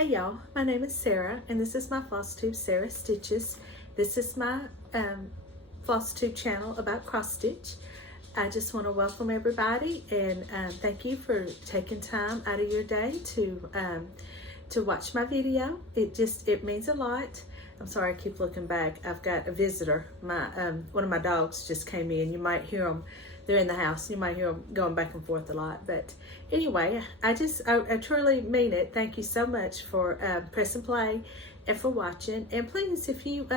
Hey y'all, my name is Sarah and this is my Flosstube, Sarah Stitches. This is my Flosstube channel about cross stitch. I just want to welcome everybody and thank you for taking time out of your day to watch my video. It means a lot. I'm sorry I keep looking back. I've got a visitor. One of my dogs just came in. You might hear them. They're in the house. You might hear them going back and forth a lot. But anyway, I truly mean it. Thank you so much for pressing play and for watching. And please, if you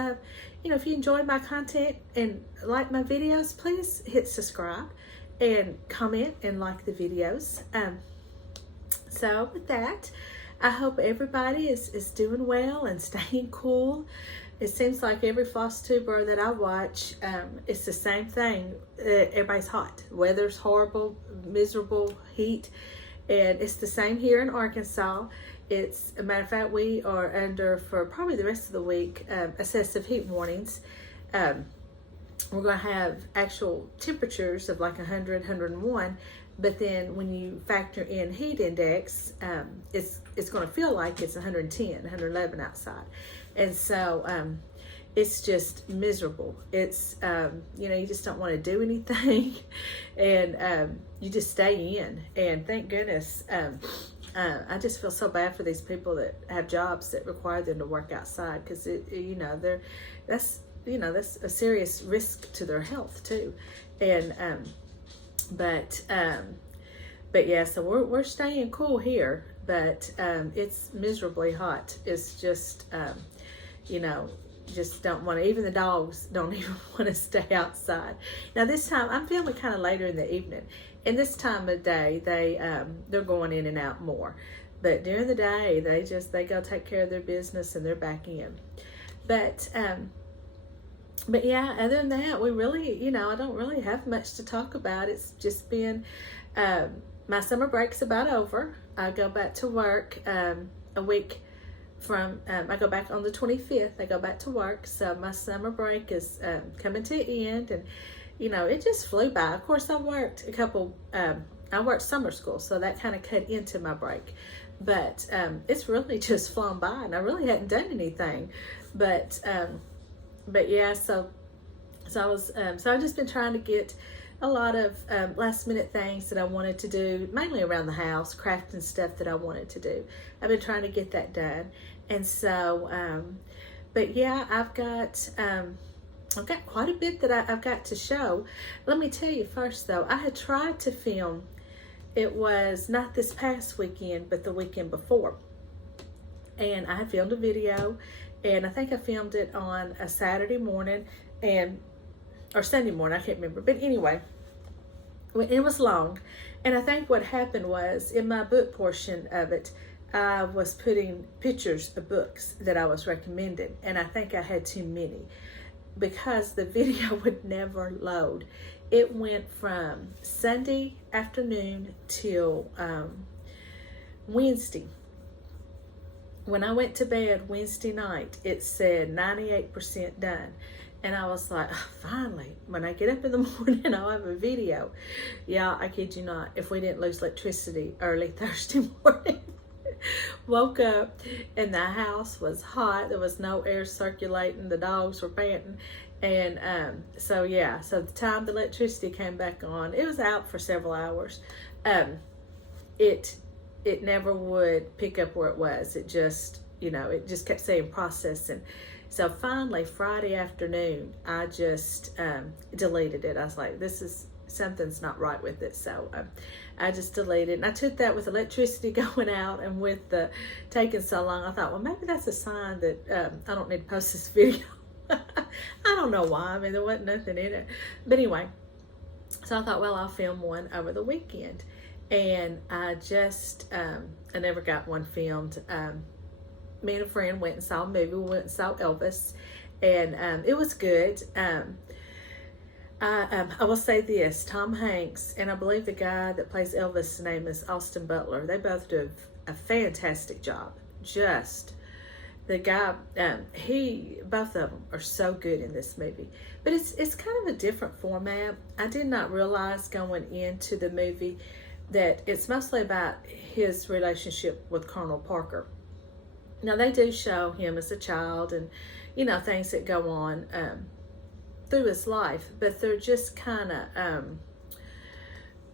if you enjoy my content and like my videos, please hit subscribe and comment and like the videos. So with that, I hope everybody is doing well and staying cool. It seems like every Flosstuber that I watch, it's the same thing. Everybody's hot. Weather's horrible, miserable, heat. And it's the same here in Arkansas. It's a matter of fact, we are under, for probably the rest of the week, excessive heat warnings. We're going to have actual temperatures of like 100, 101. But then when you factor in heat index, it's going to feel like it's 110, 111 outside. And so it's just miserable. It's, you just don't want to do anything. And you just stay in. And thank goodness, I just feel so bad for these people that have jobs that require them to work outside. Because, that's a serious risk to their health too. And, but yeah, so we're staying cool here, but it's miserably hot. It's just just don't want to, even the dogs don't even want to stay outside. Now this time, I'm filming kind of later in the evening, and this time of day they're going in and out more, but during the day they go take care of their business and they're back in. But yeah, other than that, we really, I don't really have much to talk about. It's just been, my summer break's about over. I go back to work a week from, I go back on the 25th. I go back to work. So my summer break is coming to an end. And, it just flew by. Of course, I worked I worked summer school. So that kind of cut into my break. But it's really just flown by. And I really hadn't done anything. But yeah, so I've just been trying to get a lot of last minute things that I wanted to do, mainly around the house, crafting stuff that I wanted to do. I've been trying to get that done. And so, but yeah, I've got quite a bit that I've got to show. Let me tell you first though, I had tried to film, it was not this past weekend, but the weekend before. And I had filmed a video, and I think I filmed it on a Saturday morning or Sunday morning, I can't remember. But anyway, it was long. And I think what happened was, in my book portion of it, I was putting pictures of books that I was recommending. And I think I had too many because the video would never load. It went from Sunday afternoon till Wednesday. When I went to bed Wednesday night, it said 98% done. And I was like, oh, finally, when I get up in the morning, I'll have a video. Yeah, I kid you not. If we didn't lose electricity early Thursday morning, woke up and the house was hot. There was no air circulating. The dogs were panting. And so, yeah, so the time the electricity came back on, it was out for several hours. It never would pick up where it was. It just, it just kept saying processing. So finally, Friday afternoon, I just deleted it. I was like, something's not right with it. So I just deleted it. And I took that with electricity going out and with the taking so long. I thought, well, maybe that's a sign that I don't need to post this video. I don't know why. I mean, there wasn't nothing in it. But anyway, so I thought, well, I'll film one over the weekend. And I just, I never got one filmed. Me and a friend went and saw a movie. We went and saw Elvis. And it was good. I will say this, Tom Hanks, and I believe the guy that plays Elvis' name is Austin Butler. They both do a fantastic job. Just, the guy, both of them are so good in this movie. But it's kind of a different format. I did not realize going into the movie that it's mostly about his relationship with Colonel Parker. Now they do show him as a child and, you know, things that go on through his life, but they're just kind of,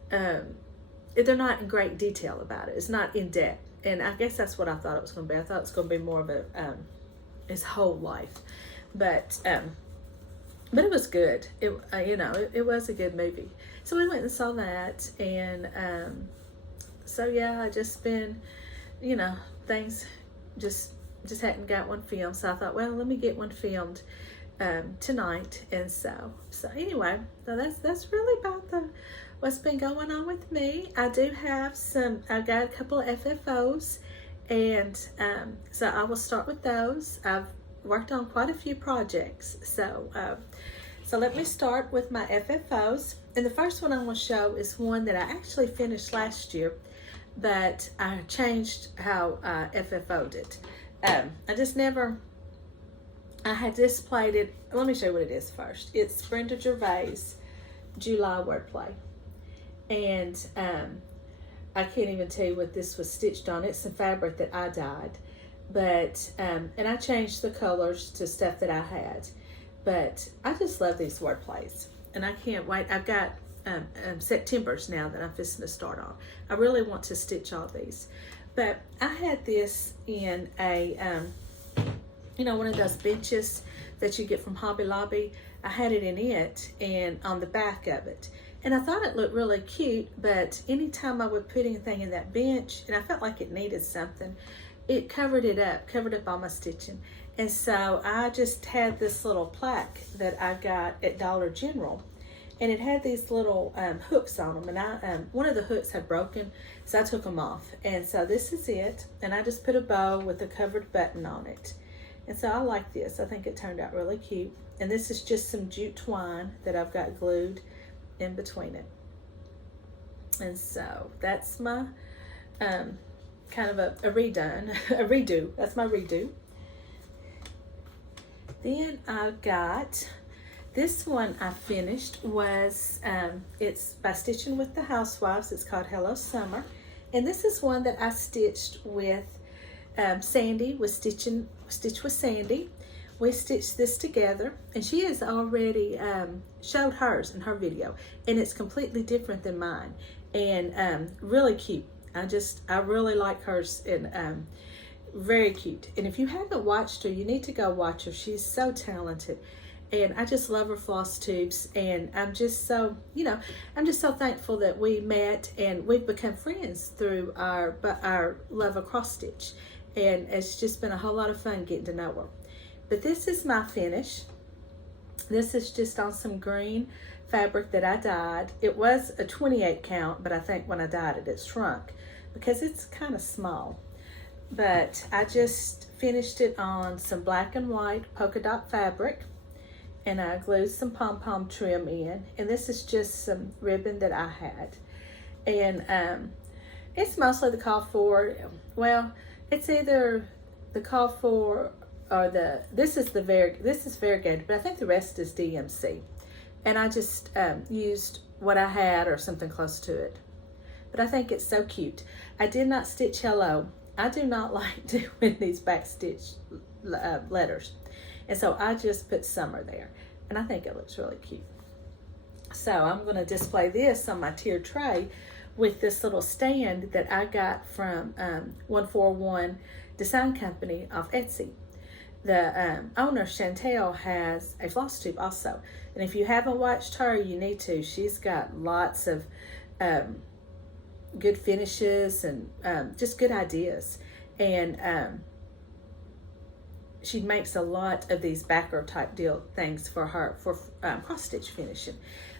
they're not in great detail about it. It's not in depth. And I guess that's what I thought it was going to be. I thought it was going to be more of a, his whole life. But it was good. It, you know, it was a good movie. So we went and saw that. And so, yeah, I just been, you know, things just hadn't got one filmed. So I thought, well, let me get one filmed tonight. And so anyway, so that's really about what's been going on with me. I do have I've got a couple of FF0's, and so I will start with those. I've worked on quite a few projects, so let me start with my FF0's. And the first one I'm going to show is one that I actually finished last year, but I changed how I FF0'd it. I had displayed it. Let me show you what it is first. It's Brenda Gervais' July wordplay. And I can't even tell you what this was stitched on. It's some fabric that I dyed. But, and I changed the colors to stuff that I had. But I just love these wordplays. And I can't wait. I've got September's now that I'm fixing to start on. I really want to stitch all these. But I had this in a, you know, one of those benches that you get from Hobby Lobby. I had it in it and on the back of it. And I thought it looked really cute, but anytime I would put anything in that bench, and I felt like it needed something, it covered up all my stitching. And so I just had this little plaque that I got at Dollar General, and it had these little hooks on them, and one of the hooks had broken, so I took them off. And so this is it, and I just put a bow with a covered button on it. And so I like this. I think it turned out really cute. And this is just some jute twine that I've got glued in between it. And so that's my kind of a redo. That's my redo. Then I've got this one I finished was it's by Stitching with the Housewives. It's called Hello Summer, and this is one that I stitched with Sandy, with Stitch with Sandy. We stitched this together, and she has already showed hers in her video, and it's completely different than mine, and really cute. I really like hers, and very cute. And if you haven't watched her, you need to go watch her. She's so talented, and I just love her Flosstubes, and I'm just so, you know, I'm just so thankful that we met and we've become friends through our love of cross stitch, and it's just been a whole lot of fun getting to know her. But this is my finish. This is just on some green fabric that I dyed. It was a 28 count, but I think when I dyed it, it shrunk because it's kind of small. But I just finished it on some black and white polka dot fabric, and I glued some pom-pom trim in. And this is just some ribbon that I had. And it's mostly the call for, well, it's either the call for or this is variegated, but I think the rest is DMC. And I just used what I had or something close to it. But I think it's so cute. I did not stitch hello. I do not like doing these back stitch letters. And so I just put summer there. And I think it looks really cute. So I'm going to display this on my tiered tray with this little stand that I got from 141 Design Company off Etsy. The owner, Chantel, has a Flosstube also. And if you haven't watched her, you need to. She's got lots of good finishes and just good ideas. And she makes a lot of these backer type deal things for her for cross stitch finishing.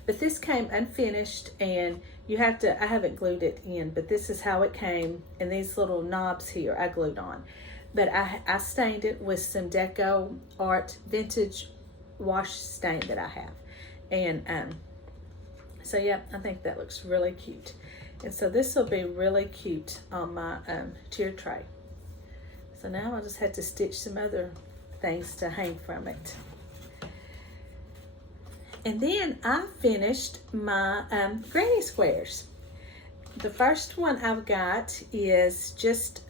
But this came unfinished, and you have to, I haven't glued it in, but this is how it came. And these little knobs here I glued on. But I stained it with some Deco Art vintage wash stain that I have. And so yeah, I think that looks really cute. And so this will be really cute on my tiered tray. So now I just had to stitch some other things to hang from it. And then I finished my granny squares. The first one I've got is just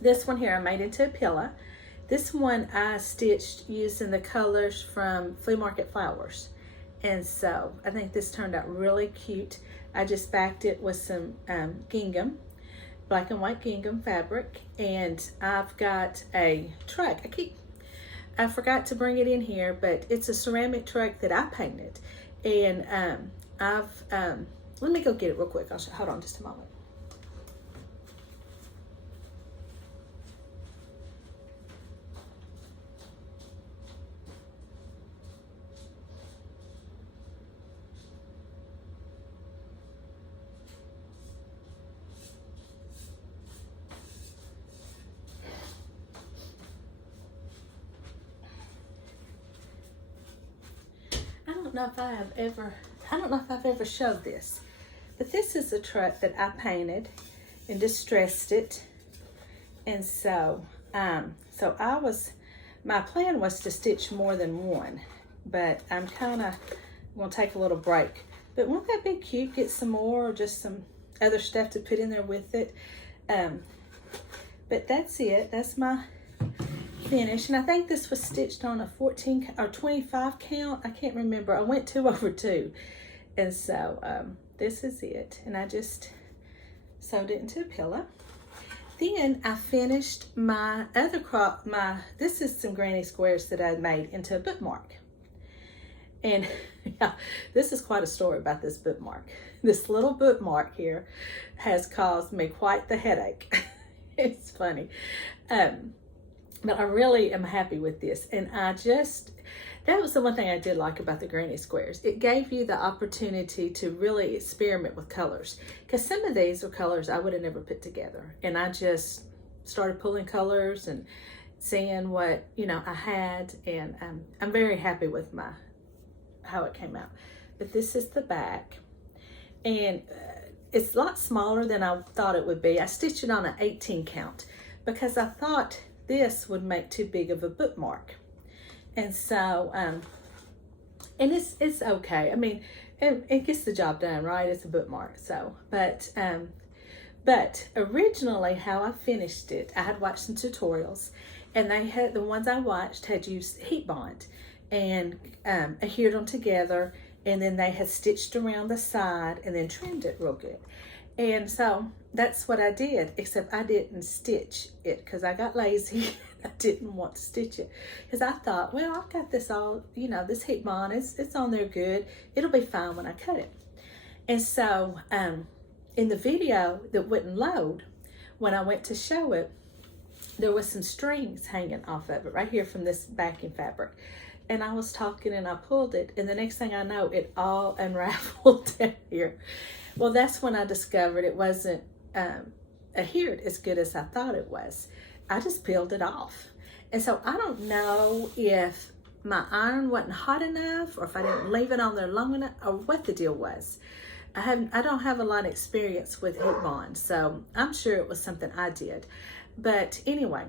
This one here I made into a pillow. This one I stitched using the colors from Flea Market Flowers. And so I think this turned out really cute. I just backed it with some gingham, black and white gingham fabric. And I've got a truck. I forgot to bring it in here, but it's a ceramic truck that I painted. And let me go get it real quick. Hold on just a moment. I don't know if I've ever showed this, but this is a truck that I painted and distressed it. And so, my plan was to stitch more than one, but I'm kind of going to take a little break. But won't that be cute? Get some more, or just some other stuff to put in there with it. But that's it. That's my finish. And I think this was stitched on a 14 or 25 count. I can't remember. I went 2 over 2. And so this is it. And I just sewed it into a pillow. Then I finished my other this is some granny squares that I made into a bookmark. And yeah, this is quite a story about this bookmark. This little bookmark here has caused me quite the headache. It's funny. But I really am happy with this. And that was the one thing I did like about the granny squares. It gave you the opportunity to really experiment with colors. Because some of these are colors I would have never put together. And I just started pulling colors and seeing what, I had. And I'm very happy with how it came out. But this is the back. And it's a lot smaller than I thought it would be. I stitched it on an 18 count because I thought this would make too big of a bookmark. And so, and it's okay. I mean, it gets the job done, right? It's a bookmark. So, but originally how I finished it, I had watched some tutorials, and the ones I watched had used heat bond and adhered them together, and then they had stitched around the side and then trimmed it real good. And so that's what I did, except I didn't stitch it because I got lazy. I didn't want to stitch it because I thought, well, I've got this all, this heat bond, it's on there good. It'll be fine when I cut it. And so in the video that wouldn't load, when I went to show it, there was some strings hanging off of it right here from this backing fabric. And I was talking and I pulled it, and the next thing I know, it all unraveled down here. Well, that's when I discovered it wasn't adhered as good as I thought it was. I just peeled it off. And so I don't know if my iron wasn't hot enough, or if I didn't leave it on there long enough, or what the deal was. I don't have a lot of experience with heat bond, so I'm sure it was something I did. But anyway,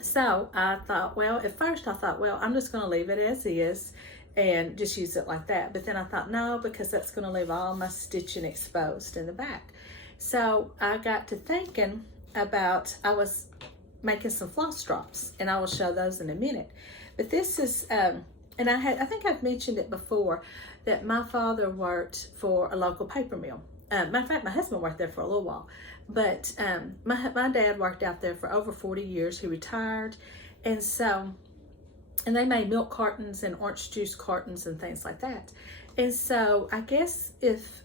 so I thought, well, at first I thought, well, I'm just going to leave it as is and just use it like that. But then I thought, no, because that's going to leave all my stitching exposed in the back. So I got to thinking about, I was making some floss drops, and I will show those in a minute. But this is, and I think I've mentioned it before, that my father worked for a local paper mill. Matter of fact, my husband worked there for a little while. But my dad worked out there for over 40 years. He retired. And they made milk cartons and orange juice cartons and things like that. And so I guess if,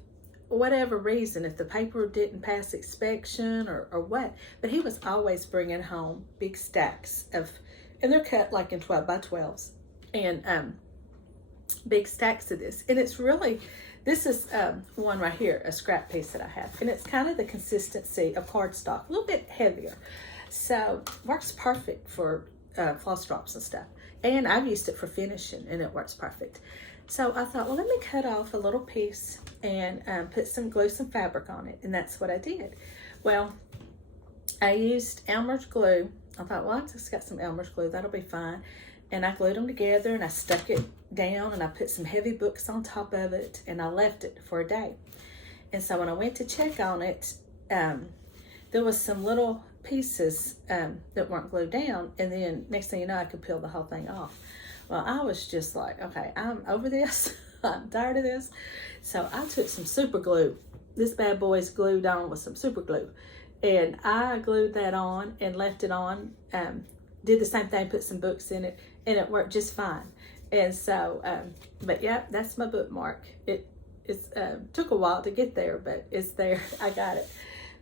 whatever reason, if the paper didn't pass inspection or what, but he was always bringing home big stacks of, and they're cut like in 12 by 12s, and big stacks of this. And it's really, this is one right here, a scrap piece that I have. And it's kind of the consistency of cardstock, a little bit heavier. So works perfect for floss drops and stuff. And I've used it for finishing, and it works perfect. So I thought, well, let me cut off a little piece and glue some fabric on it. And that's what I did. Well, I used Elmer's glue. I thought, well, I've just got some Elmer's glue. That'll be fine. And I glued them together, and I stuck it down, and I put some heavy books on top of it, and I left it for a day. And so when I went to check on it, there was some little pieces that weren't glued down, and then next thing you know, I could peel the whole thing off. Well, I was just like, okay, I'm over this. I'm tired of this. So I took some super glue. This bad boy's glued on with some super glue, and I glued that on and left it on. Did the same thing, put some books in it, and it worked just fine. And so, but yeah, that's my bookmark. It took a while to get there, but it's there. I got it.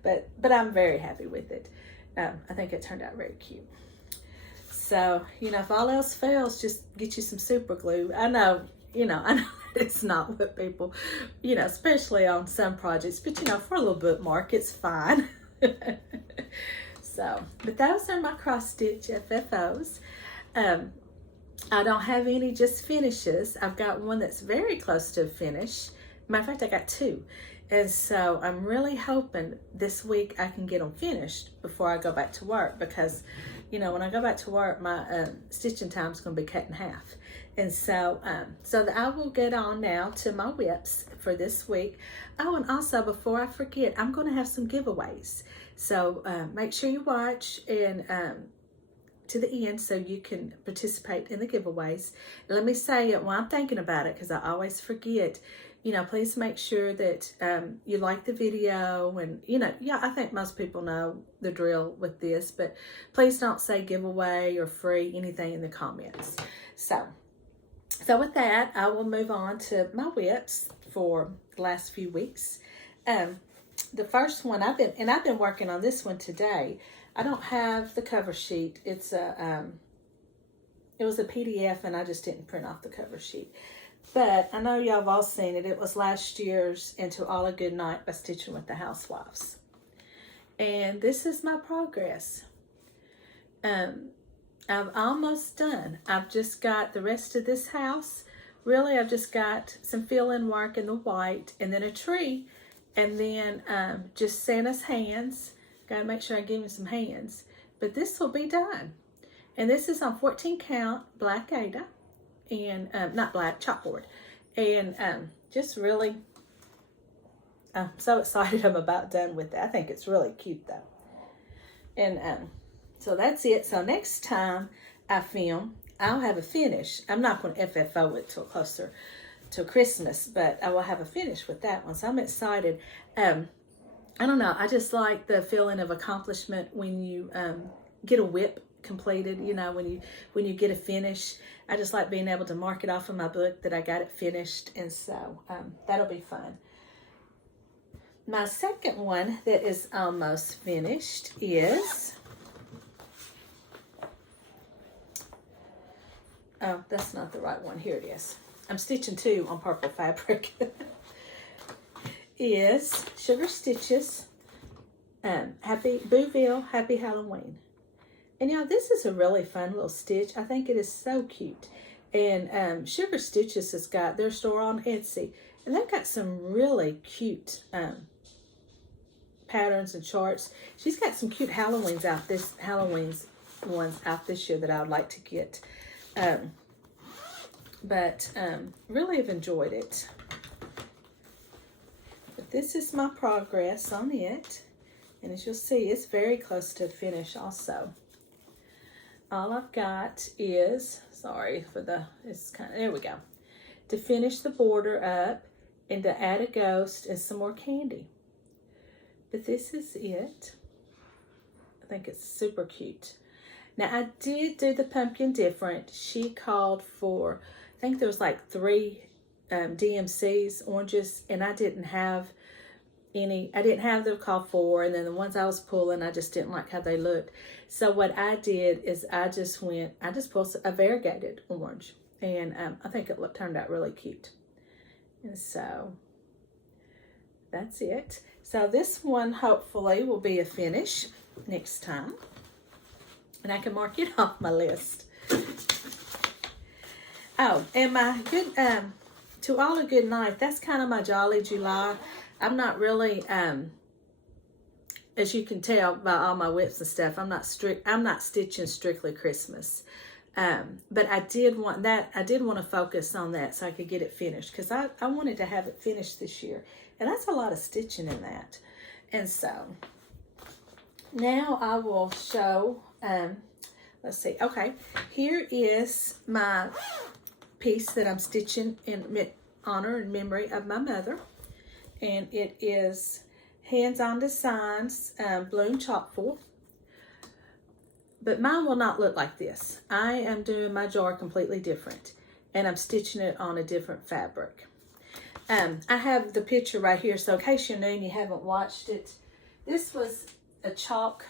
But I'm very happy with it. I think it turned out very cute. So, you know, if all else fails, just get you some super glue. I know it's not what people, you know, especially on some projects, but you know, for a little bookmark, it's fine. So, but those are my cross stitch FF0's. I don't have any just finishes. I've got one that's very close to a finish. Matter of fact, I got two. And so I'm really hoping this week I can get them finished before I go back to work, because, you know, when I go back to work, my stitching time is going to be cut in half. And so, I will get on now to my whips for this week. Oh, and also before I forget, I'm going to have some giveaways. So make sure you watch and to the end so you can participate in the giveaways. Let me say it while I'm thinking about it, because I always forget. You know, please make sure that you like the video, and you know, yeah, I think most people know the drill with this, but please don't say giveaway or free, anything in the comments. So with that, I will move on to my whips for the last few weeks. The first one I've been working on this one today. I don't have the cover sheet. It's it was a PDF, and I just didn't print off the cover sheet. But I know y'all have all seen it. It was last year's Into All a Good Night by Stitching with the Housewives. And this is my progress. I'm almost done. I've just got the rest of this house. Really, I've just got some fill-in work in the white, and then a tree, and then just Santa's hands. Got to make sure I give him some hands. But this will be done. And this is on 14 count black Ada. And not black, chalkboard. And just really, I'm so excited. I'm about done with it. I think it's really cute though. And so that's it. So next time I film, I'll have a finish. I'm not going to FFO it till closer to Christmas, but I will have a finish with that one. So I'm excited. I don't know. I just like the feeling of accomplishment when you get a whip completed, you know, when you get a finish. I just like being able to mark it off in my book that I got it finished, and so that'll be fun. My second one that is almost finished is, oh, that's not the right one. Here it is. I'm stitching two on purple fabric. Is Sugar Stitches Happy Booville Happy Halloween. And you know, this is a really fun little stitch. I think it is so cute. And Sugar Stitches has got their store on Etsy. And they've got some really cute patterns and charts. She's got some cute Halloween's ones out this year that I would like to get. Really have enjoyed it. But this is my progress on it. And as you'll see, it's very close to finish also. All I've got is, there we go, to finish the border up and to add a ghost and some more candy. But this is it. I think it's super cute. Now, I did do the pumpkin different. She called for, I think there was like 3 DMCs, oranges, and I didn't have any. I didn't have the call for, and then the ones I was pulling, I just didn't like how they looked. So what I did is I just pulled a variegated orange, and I think it turned out really cute. And so that's it. So this one hopefully will be a finish next time, and I can mark it off my list. Oh, and my good To All a Good Night. That's kind of my Jolly July. I'm not really as you can tell by all my whips and stuff, I'm not stitching strictly Christmas. But I did want to focus on that so I could get it finished, because I wanted to have it finished this year. And that's a lot of stitching in that. And so now I will show, let's see, okay, here is my piece that I'm stitching in honor and memory of my mother, and it is Hands on Designs Bloom Chalk Foil. But mine will not look like this. I am doing my jar completely different, and I'm stitching it on a different fabric. I have the picture right here, so in case you're new and you haven't watched it, this was a chalk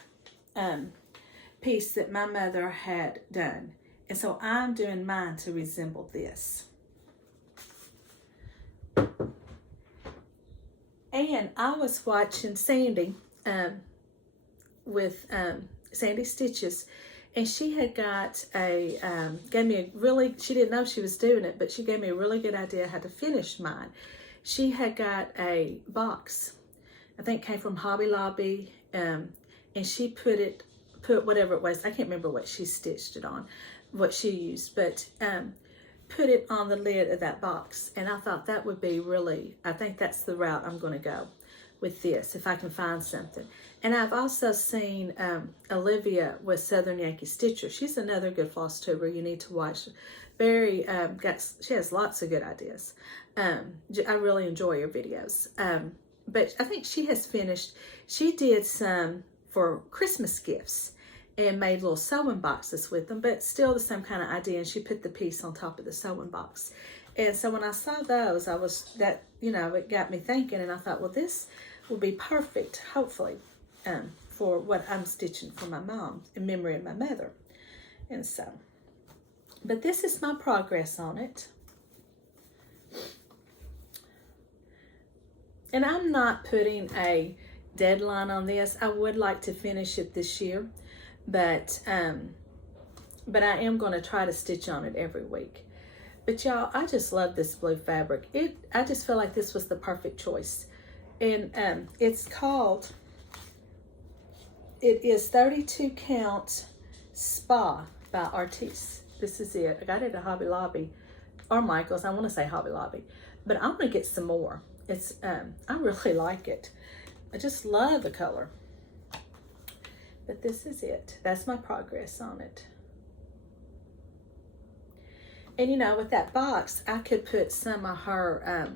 piece that my mother had done. And so I'm doing mine to resemble this. And I was watching Sandy with Sandy Stitches, and she had got a, gave me a really, she didn't know she was doing it, but she gave me a really good idea how to finish mine. She had got a box, I think came from Hobby Lobby, and she put whatever it was, I can't remember what she stitched it on, what she used, but put it on the lid of that box. And I thought that would be really, I think that's the route I'm going to go with this, if I can find something. And I've also seen Olivia with Southern Yankee Stitcher. She's another good floss tuber you need to watch. Very, she has lots of good ideas. I really enjoy her videos. But I think she has finished, she did some for Christmas gifts and made little sewing boxes with them, but still the same kind of idea. And she put the piece on top of the sewing box. And so when I saw those, it got me thinking, and I thought, well, this will be perfect, hopefully, for what I'm stitching for my mom in memory of my mother. And so, but this is my progress on it. And I'm not putting a deadline on this. I would like to finish it this year, but I am going to try to stitch on it every week. But y'all, I just love this blue fabric. I just feel like this was the perfect choice. And it's called, it is 32 Count Spa by Artis. This is it. I got it at Hobby Lobby or Michael's. I want to say Hobby Lobby, but I'm going to get some more. It's I really like it. I just love the color. But this is it. That's my progress on it. And you know, with that box, I could put some of her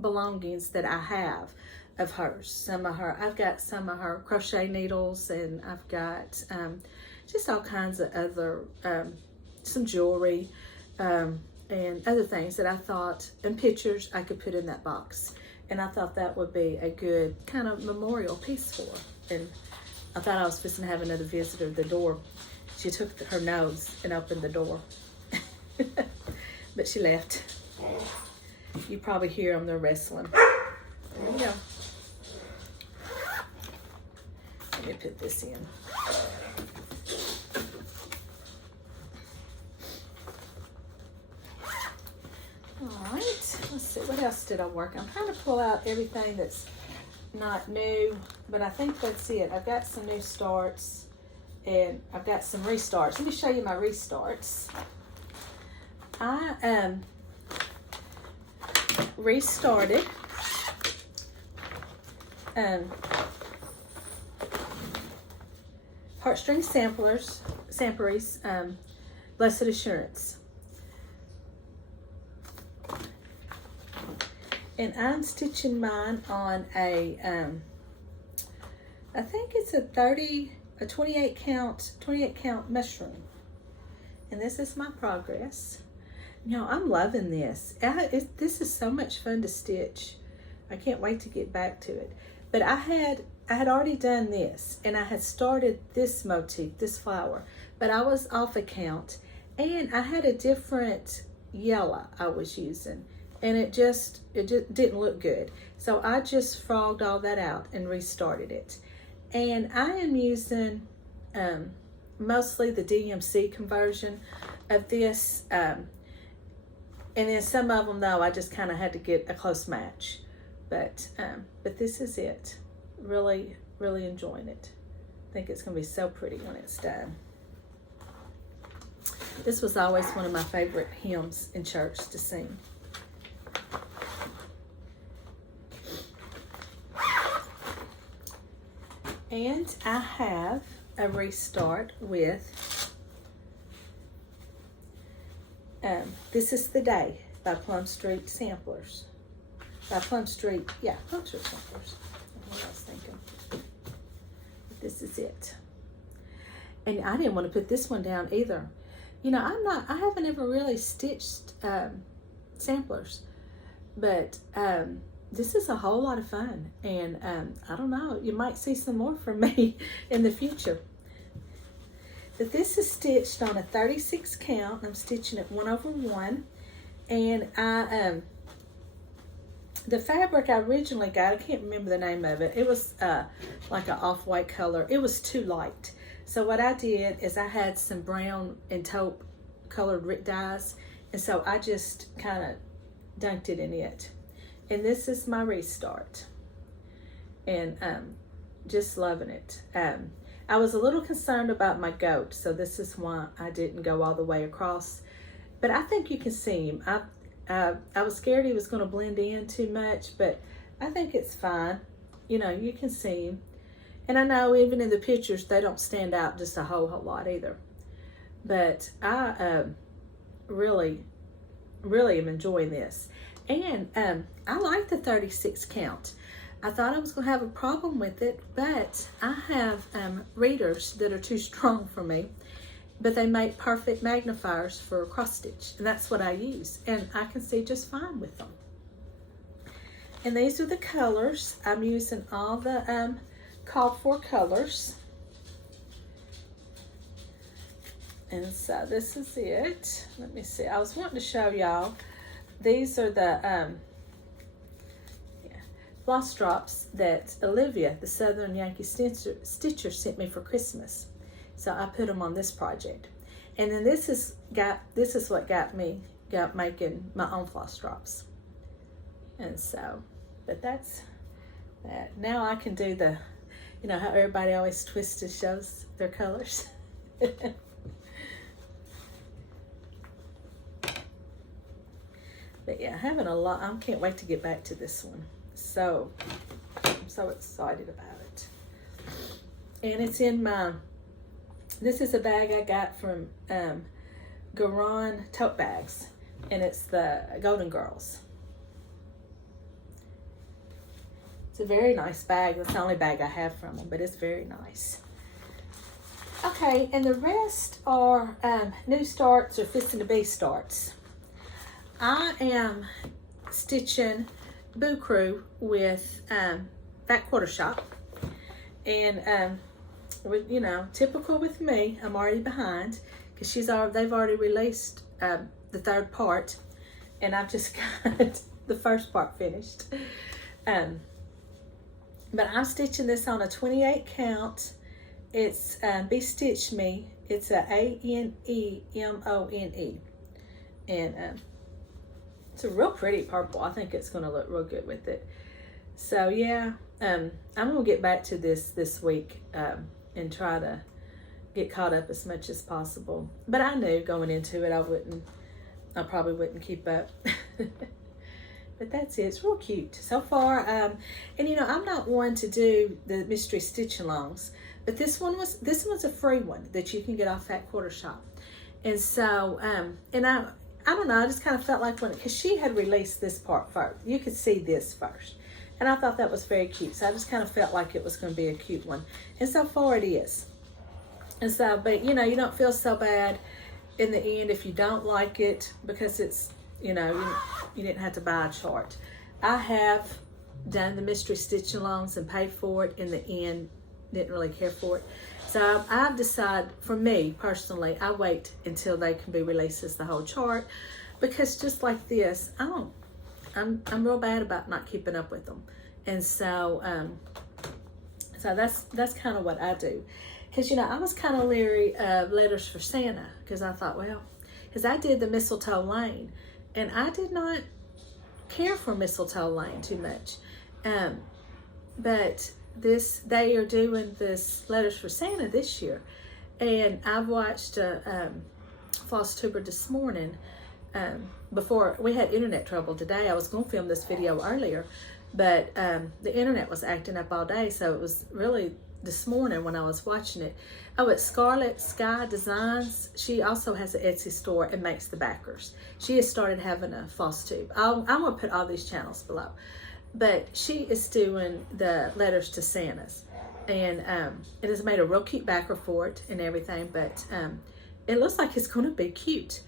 belongings that I have of hers. I've got some of her crochet needles, and I've got just all kinds of other, some jewelry, and other things that I thought, and pictures I could put in that box. And I thought that would be a good kind of memorial piece for her. And I thought I was fixing to have another visitor at the door. She took her nose and opened the door. But she left. You probably hear them, they're wrestling. There we go. Let me put this in. Alright, let's see, what else did I work on? I'm trying to pull out everything that's not new, but I think that's it. I've got some new starts, and I've got some restarts. Let me show you my restarts. I restarted Heartstring Sampleries, Blessed Assurance. And I'm stitching mine on a, I think it's a 28 count mushroom. And this is my progress. You know, I'm loving this. This is so much fun to stitch. I can't wait to get back to it. But I had already done this, and I had started this motif, this flower, but I was off a count, and I had a different yellow I was using, and it just didn't look good. So I just frogged all that out and restarted it. And I am using mostly the DMC conversion of this, and then some of them, though, I just kind of had to get a close match. But this is it. Really, really enjoying it. I think it's going to be so pretty when it's done. This was always one of my favorite hymns in church to sing. And I have a restart with This Is the Day by Plum Street Samplers. Plum Street Samplers. What I was thinking. This is it. And I didn't want to put this one down either. You know, I haven't ever really stitched samplers, but this is a whole lot of fun. And I don't know, you might see some more from me in the future. But this is stitched on a 36 count. I'm stitching it 1/1. And the fabric I originally got, I can't remember the name of it. It was like an off-white color. It was too light. So what I did is I had some brown and taupe colored dyes. And so I just kind of dunked it in it. And this is my restart. And just loving it. I was a little concerned about my goat. So this is why I didn't go all the way across. But I think you can see him. I was scared he was going to blend in too much, but I think it's fine. You know, you can see him. And I know even in the pictures, they don't stand out just a whole lot either. But I really am enjoying this. And I like the 36 count. I thought I was going to have a problem with it, but I have readers that are too strong for me. But they make perfect magnifiers for cross stitch, and that's what I use, and I can see just fine with them. And these are the colors. I'm using all the called for colors, and so this is it. Let me see. I was wanting to show y'all. These are the floss drops that Olivia, the Southern Yankee Stitcher, sent me for Christmas. So I put them on this project. And then this is what got me making my own floss drops. And so, but that's that. Now I can do the, you know how everybody always twists and shows their colors. But yeah, having a lot, I can't wait to get back to this one. So, I'm so excited about it. And it's in my, this is a bag I got from Garon Tote Bags, and it's the Golden Girls. It's a very nice bag. That's the only bag I have from them, but it's very nice. Okay, and the rest are new starts or fixing to be starts. I am stitching Boo Crew with Back Quarter Shop, and with, you know, typical with me, I'm already behind because they've already released the third part, and I've just got the first part finished. But I'm stitching this on a 28 count. It's Be Stitch Me. It's a ANEMONE, and it's a real pretty purple. I think it's going to look real good with it. So yeah, I'm going to get back to this week and try to get caught up as much as possible. But I knew going into it I probably wouldn't keep up. But that's it. It's real cute so far. And you know, I'm not one to do the mystery stitch alongs, but this one's a free one that you can get off Fat Quarter Shop. And so and I don't know, I just kind of felt like because she had released this part first, you could see this first. And I thought that was very cute. So I just kind of felt like it was going to be a cute one. And so far it is. And so, but you know, you don't feel so bad in the end if you don't like it, because it's, you know, you didn't have to buy a chart. I have done the mystery stitch alongs and paid for it. In the end, didn't really care for it. So I've decided, for me personally, I wait until they can be released as the whole chart, because just like this, I'm real bad about not keeping up with them. And so so that's kind of what I do. Because, you know, I was kind of leery of Letters for Santa, because I thought, well, because I did the Mistletoe Lane, and I did not care for Mistletoe Lane too much. But they are doing this Letters for Santa this year, and I've watched a Flosstuber this morning. Before we had internet trouble today, I was going to film this video earlier, but the internet was acting up all day, so it was really this morning when I was watching it. Oh, it's Scarlet Sky Designs. She also has an Etsy store and makes the backers. She has started having a Flosstube. I'm going to put all these channels below. But she is doing the letters to Santas. And it has made a real cute backer for it and everything. But it looks like it's going to be cute.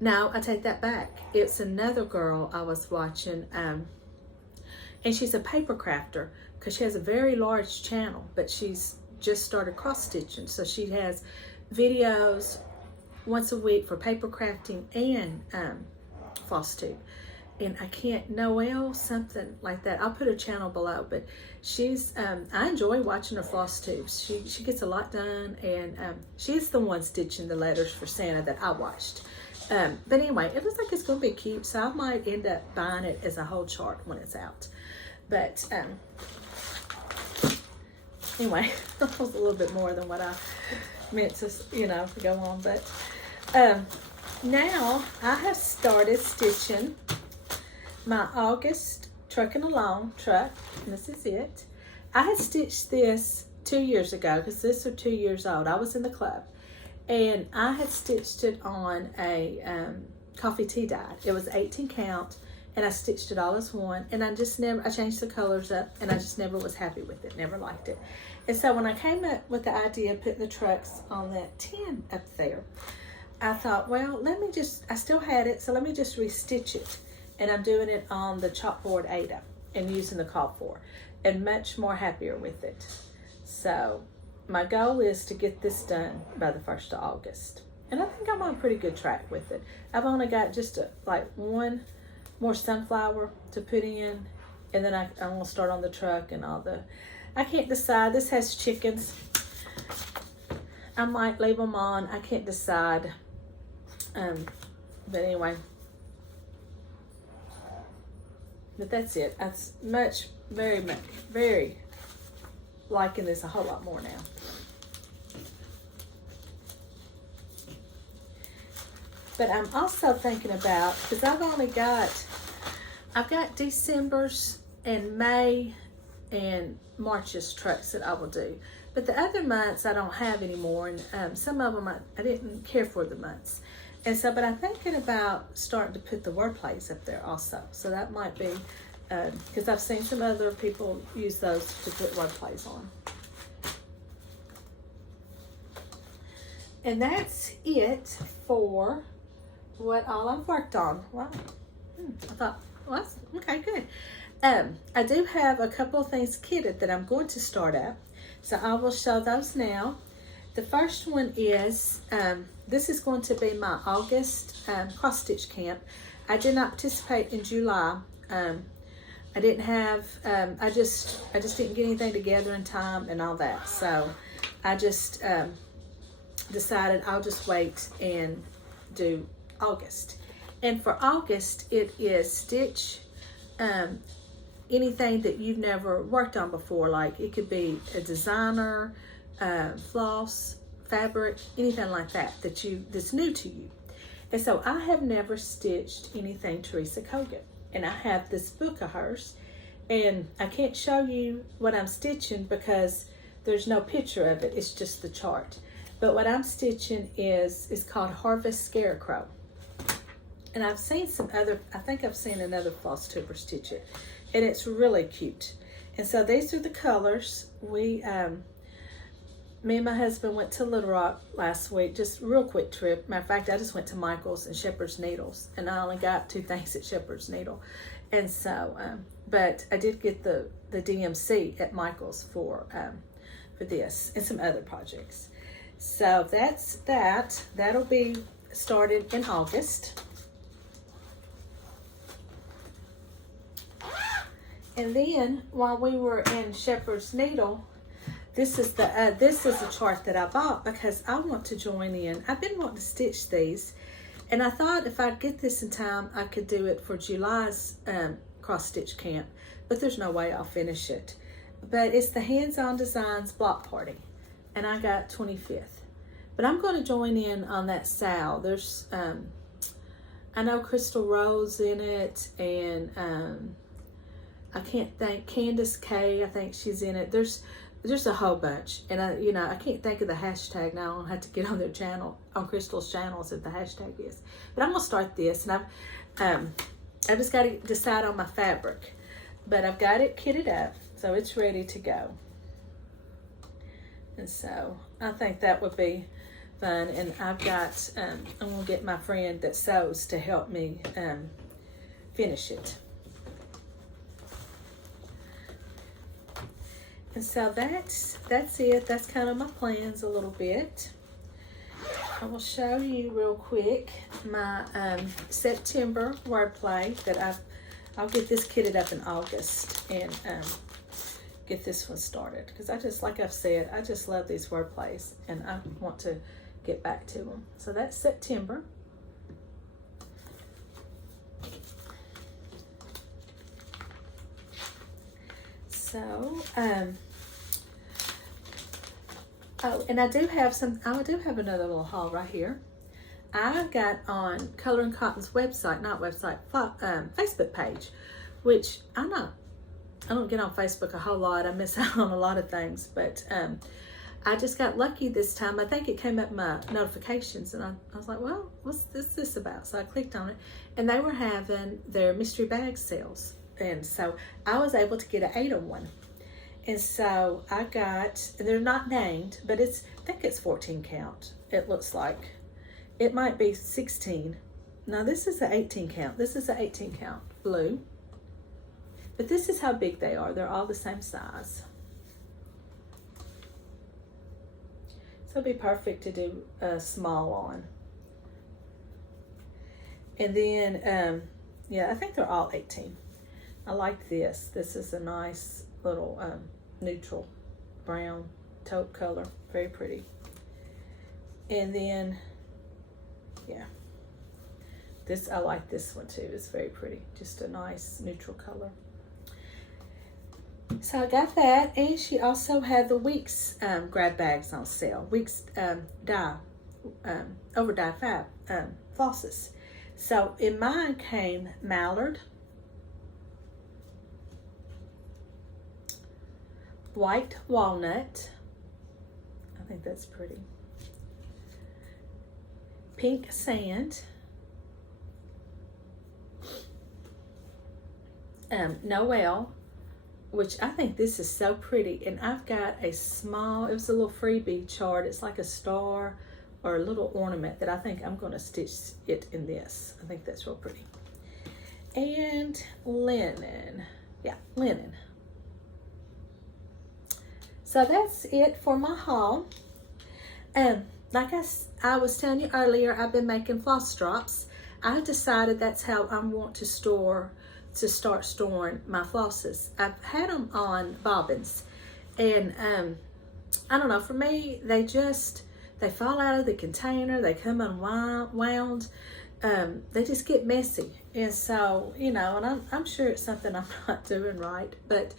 Now, I take that back. It's another girl I was watching. And she's a paper crafter because she has a very large channel. But she's just started cross stitching. So she has videos once a week for paper crafting and Flosstube. And I can't, Noelle, something like that. I'll put her channel below, but she's, I enjoy watching her Flosstubes. She gets a lot done, and she's the one stitching the letters for Santa that I watched. But anyway, it looks like it's going to be cute, so I might end up buying it as a whole chart when it's out. But anyway, that was a little bit more than what I meant to, go on. But now I have started stitching my August Trucking Along truck, and this is it. I had stitched this 2 years ago because this is 2 years old. I was in the club, and I had stitched it on a coffee tea dye. It was 18 count, and I stitched it all as one, and I changed the colors up, and I just never was happy with it, never liked it. And so when I came up with the idea of putting the trucks on that tin up there, I thought, well, I still had it, so let me just restitch it. And I'm doing it on the chalkboard Ada and using the call for, and much more happier with it. So my goal is to get this done by the 1st of August. And I think I'm on a pretty good track with it. I've only got just one more sunflower to put in, and then I'm going to start on the truck and all the, I can't decide. This has chickens. I might leave them on. I can't decide. But anyway. But that's it. That's very liking this a whole lot more now. But I'm also thinking about, because I've got December's and May and March's trucks that I will do. But the other months I don't have anymore, and some of them I didn't care for the months. And so, but I'm thinking about starting to put the wordplays up there also. So that might be, because I've seen some other people use those to put wordplays on. And that's it for what all I've worked on. Wow. I thought, well, that's, okay, good. I do have a couple of things kitted that I'm going to start up. So I will show those now. The first one is, this is going to be my August cross stitch camp. I did not participate in July. I didn't have, I just didn't get anything together in time and all that. So I just decided I'll just wait and do August. And for August, it is stitch anything that you've never worked on before. Like it could be a designer, floss, fabric, anything like that that's new to you. And so I have never stitched anything Teresa Hogan, and I have this book of hers, and I can't show you what I'm stitching because there's no picture of it. It's just the chart. But what I'm stitching is called Harvest Scarecrow, and I've seen I think I've seen another Flosstuber stitch it, and it's really cute. And so these are the colors. Me and my husband went to Little Rock last week, just a real quick trip. Matter of fact, I just went to Michael's and Shepherd's Needles, and I only got 2 things at Shepherd's Needle. And so, but I did get the DMC at Michael's for this and some other projects. So that's that. That'll be started in August. And then while we were in Shepherd's Needle, this is a chart that I bought because I want to join in. I've been wanting to stitch these, and I thought if I'd get this in time, I could do it for July's cross stitch camp, but there's no way I'll finish it. But it's the Hands-On Designs block party, and I got 25th. But I'm going to join in on that Sal. There's, I know Crystal Rose in it, and I can't think, Candace K, I think she's in it. There's there's a whole bunch, and I can't think of the hashtag now. I'll have to get on their channel, on Crystal's channel, see what the hashtag is. But I'm gonna start this, and I just got to decide on my fabric, but I've got it kitted up, so it's ready to go. And so I think that would be fun. And I've got, I'm gonna get my friend that sews to help me finish it. And so that's it. That's kind of my plans a little bit. I will show you real quick my September wordplay that I'll get this kitted up in August and get this one started, because I just, like I've said, I just love these wordplays and I want to get back to them. So that's September. So oh, and I do have another little haul right here. I got on Color and Cotton's website, Facebook page, which I don't get on Facebook a whole lot. I miss out on a lot of things, but I just got lucky this time. I think it came up my notifications, and I was like, well, what's this about? So I clicked on it, and they were having their mystery bag sales, and so I was able to get an 8 of 1. And so I got, and they're not named, but I think it's 14 count. It looks like. It might be 16. No, this is an 18 count. This is an 18 count blue. But this is how big they are. They're all the same size. So it'd be perfect to do a small on. And then, yeah, I think they're all 18. I like this. This is a nice little neutral brown taupe color. Very pretty. And then, yeah, this, I like this one too. It's very pretty. Just a nice neutral color. So I got that, and she also had the Weeks grab bags on sale. Weeks dye, over dye fab flosses. So in mine came mallard, white walnut, I think that's pretty, pink sand, Noel, which I think this is so pretty. And I've got a small, it was a little freebie chart. It's like a star or a little ornament that I think I'm going to stitch it in this. I think that's real pretty. And linen. Yeah, linen. So that's it for my haul. Like I was telling you earlier, I've been making floss drops. I decided that's how I want to start storing my flosses. I've had them on bobbins, and I don't know, for me, they fall out of the container, they come unwound, they just get messy. And so, and I'm sure it's something I'm not doing right, but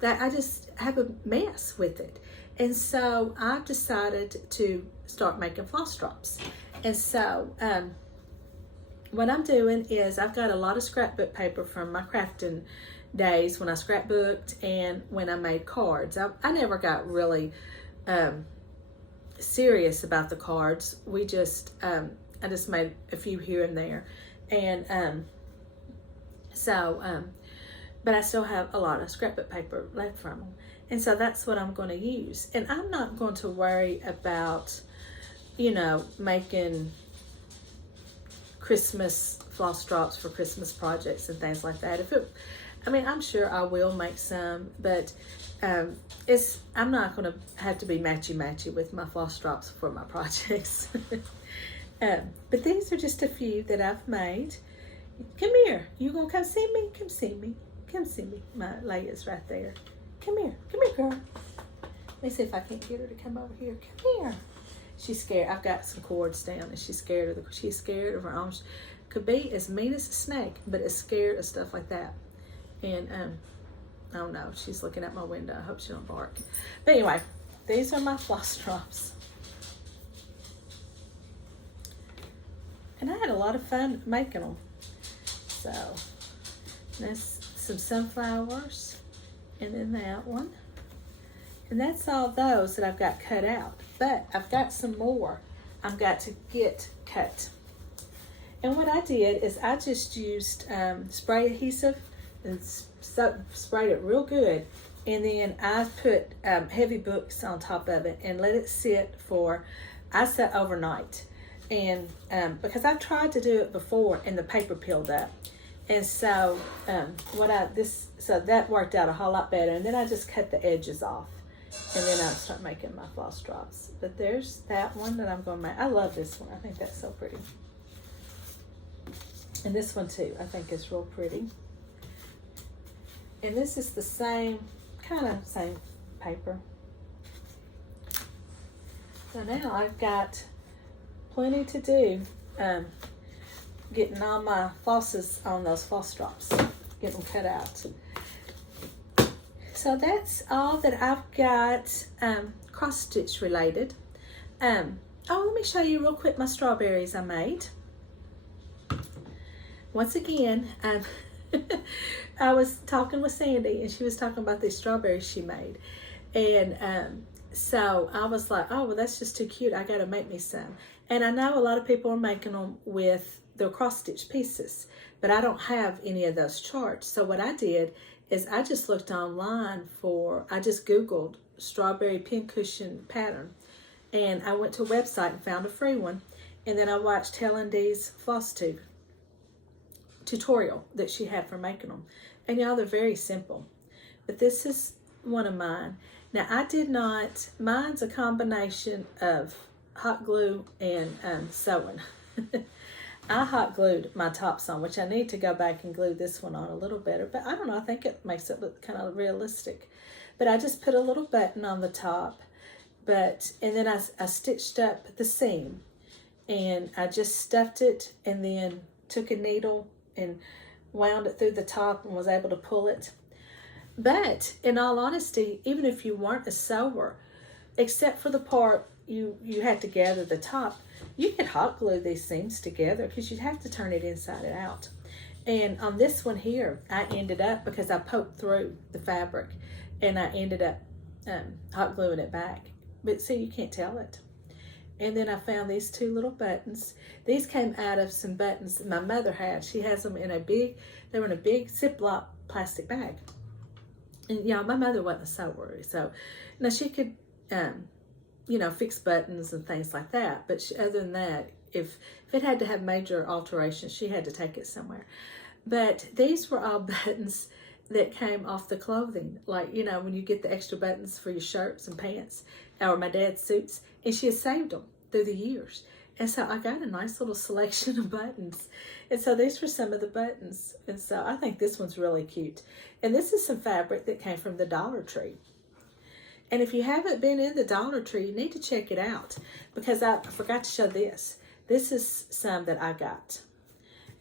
that I just have a mess with it. And so I've decided to start making floss drops. And so what I'm doing is I've got a lot of scrapbook paper from my crafting days when I scrapbooked and when I made cards. I never got really serious about the cards. I just made a few here and there. And but I still have a lot of scrapbook paper left from them. And so that's what I'm going to use. And I'm not going to worry about, making Christmas floss drops for Christmas projects and things like that. I'm sure I will make some, but I'm not going to have to be matchy with my floss drops for my projects. But these are just a few that I've made. Come here. You gonna come see me? Come see me. Come see me. My Leia's right there. Come here, girl. Let me see if I can't get her to come over here. Come here. She's scared. I've got some cords down, and she's scared of her own. Could be as mean as a snake, but is scared of stuff like that. And I don't know. She's looking out my window. I hope she don't bark. But anyway, these are my floss drops, and I had a lot of fun making them. So that's some sunflowers. And then that one. And that's all those that I've got cut out. But I've got some more I've got to get cut. And what I did is I just used spray adhesive and sprayed it real good. And then I put heavy books on top of it and let it sit for, I set overnight. And because I've tried to do it before and the paper peeled up. And so so that worked out a whole lot better. And then I just cut the edges off. And then I start making my floss drops. But there's that one that I'm going to make. I love this one. I think that's so pretty. And this one too, I think is real pretty. And this is the same, kind of same paper. So now I've got plenty to do. Getting all my flosses on those floss drops. Get them cut out. So that's all that I've got cross stitch related. Oh, let me show you real quick my strawberries I made. Once again, I was talking with Sandy and she was talking about these strawberries she made. And so I was like, oh, well, that's just too cute. I got to make me some. And I know a lot of people are making them with their cross stitch pieces, but I don't have any of those charts. So what I did is I just looked online I just Googled strawberry pincushion pattern. And I went to a website and found a free one. And then I watched Helen D's Flosstube tutorial that she had for making them. And y'all, they're very simple. But this is one of mine. Now mine's a combination of hot glue and sewing. I hot glued my tops on, which I need to go back and glue this one on a little better. But I don't know, I think it makes it look kind of realistic. But I just put a little button on the top. And then I stitched up the seam. And I just stuffed it and then took a needle and wound it through the top and was able to pull it. But in all honesty, even if you weren't a sewer, except for the part you had to gather the top, you could hot glue these seams together because you'd have to turn it inside and out. And on this one here, I ended up, because I poked through the fabric, and I ended up hot gluing it back. But see, you can't tell it. And then I found these two little buttons. These came out of some buttons that my mother had. She has them in they were in a big Ziploc plastic bag. And yeah, my mother wasn't a sewer, so now she could, fix buttons and things like that. But other than that, if it had to have major alterations, she had to take it somewhere. But these were all buttons that came off the clothing, like when you get the extra buttons for your shirts and pants, or my dad's suits, and she has saved them through the years. And so I got a nice little selection of buttons. And so these were some of the buttons. And so I think this one's really cute. And this is some fabric that came from the Dollar Tree. And if you haven't been in the Dollar Tree, you need to check it out, because I forgot to show this. This is some that I got.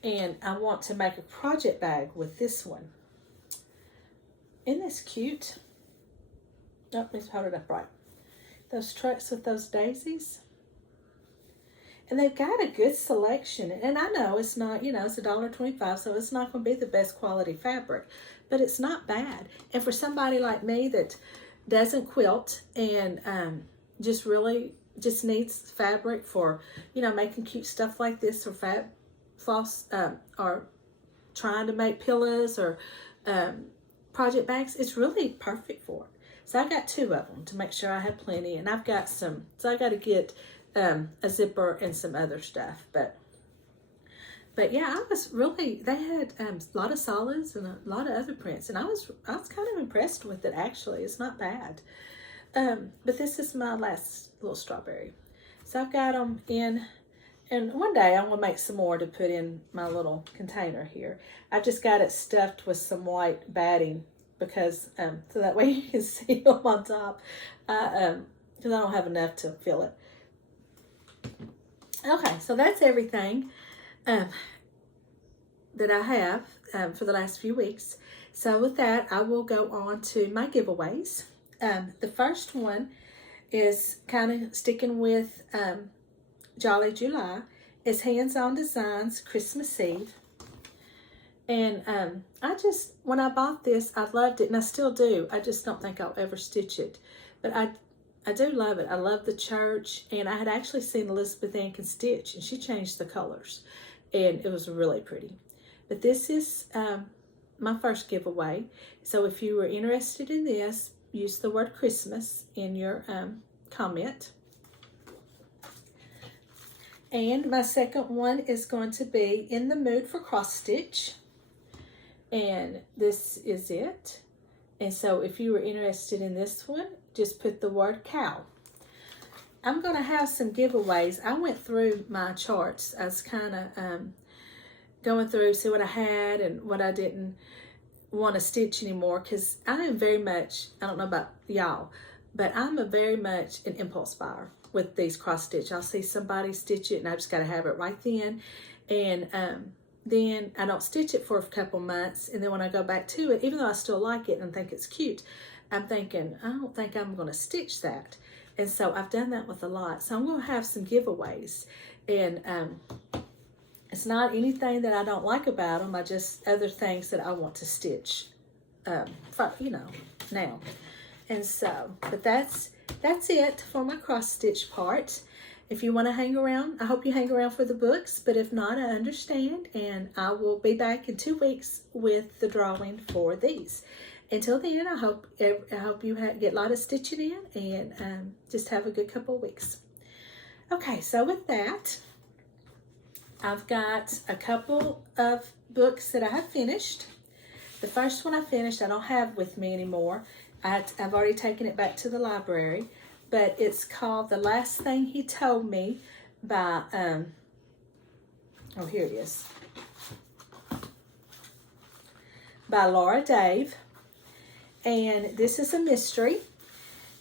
And I want to make a project bag with this one. Isn't this cute? Oh, let's hold it up right. Those trucks with those daisies. And they've got a good selection. And I know it's not, it's $1.25, so it's not going to be the best quality fabric. But it's not bad. And for somebody like me that doesn't quilt and just needs fabric for, making cute stuff like this, or floss, or trying to make pillows or project bags, it's really perfect for it. So I got 2 of them to make sure I had plenty, and I've got some, so I got to get a zipper and some other stuff. But yeah, I was really, they had a lot of solids and a lot of other prints, and I was kind of impressed with it, actually. It's not bad. But this is my last little strawberry. So I've got them in, and one day I'm going to make some more to put in my little container here. I've just got it stuffed with some white batting, because so that way you can see them on top, because I don't have enough to fill it. Okay, so that's everything that I have for the last few weeks. So with that, I will go on to my giveaways. The first one is kind of sticking with Jolly July. It's Hands On Designs Christmas Eve. And when I bought this, I loved it, and I still do. I just don't think I'll ever stitch it. but I do love it. I love the church, and I had actually seen Elizabeth Ann can stitch, and she changed the colors, and it was really pretty. But this is my first giveaway. So if you were interested in this, use the word Christmas in your comment. And my second one is going to be In the Mood for Cross Stitch. And this is it. And so if you were interested in this one, just put the word cow. I'm going to have some giveaways. I went through my charts. I was kind of going through, see what I had and what I didn't want to stitch anymore, because I am very much, I don't know about y'all, but I'm a very much an impulse buyer with these cross stitch. I'll see somebody stitch it and I just got to have it right then. And then I don't stitch it for a couple months, and then when I go back to it, even though I still like it and think it's cute, I'm thinking, I don't think I'm going to stitch that. And so I've done that with a lot. So I'm going to have some giveaways, and it's not anything that I don't like about them. I just other things that I want to stitch, you know, now. And so, but that's it for my cross stitch part. If you want to hang around, I hope you hang around for the books, but if not, I understand, and I will be back in 2 weeks with the drawing for these. Until then, I hope you get a lot of stitching in, and just have a good couple of weeks. Okay, so with that, I've got a couple of books that I have finished. The first one I finished, I don't have with me anymore. I've already taken it back to the library. But it's called The Last Thing He Told Me by, oh, here it is, by Laura Dave. And this is a mystery,